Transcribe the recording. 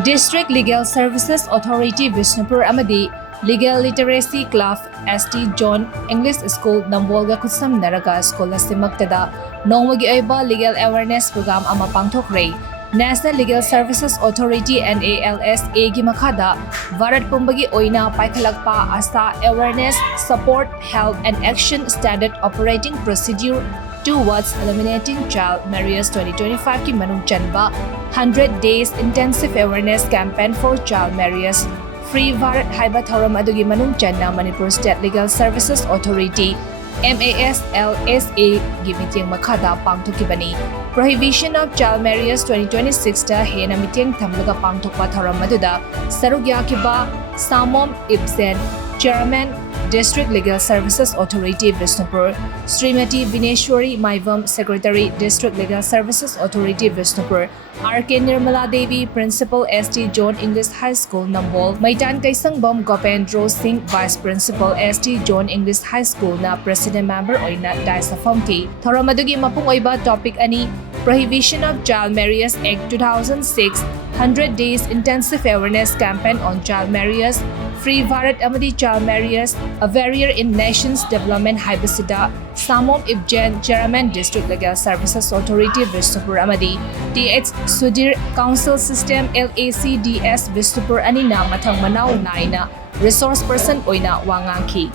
District Legal Services Authority Bishnupur amadi Legal Literacy Club ST John English School Nambol ga khutsamnrga School asimktada nongmagi oiba Legal Awareness Program ama pangthokkhre. National Legal Services Authority NALSA gi makhada Bharat pumbagi oina paikhalakpa asa awareness support help and action standard operating procedure towards eliminating child marriage 2025 ki manung chanba 100 days intensive awareness campaign for child marriage free Bharat haiba thoram adugi manung channa Manipur State Legal Services Authority MASLSA gi meeting makhada pangthokibani prohibition of child marriage 2026 ta hena meeting thamlaga pangthokpa thoram aduda saruk yakiba Samom Ibsen Chairman District Legal Services Authority Bishnupur, Srimati Vineshwari Maivam Secretary District Legal Services Authority Bishnupur, R.K. Nirmala Devi Principal ST John English High School Nambol, Maitan Kaisangbom Gopendro Singh Vice Principal ST John English High School na President Member Oina Daisafamki. Thoramadugi mapung oiba topic ani Prohibition of Child Marriage Act 2006, 100 Days Intensive Awareness Campaign on Child Marriage, Free Bharat Amadi Child Marriage, a barrier in nation's development Haibasida, Samom Ibjen, Chairman District Legal Services Authority Bishnupur Amadi, DH Sudhir Council System LACDS Bishnupur Anina Mathang Manau Naina, Resource Person Oina Wangangki.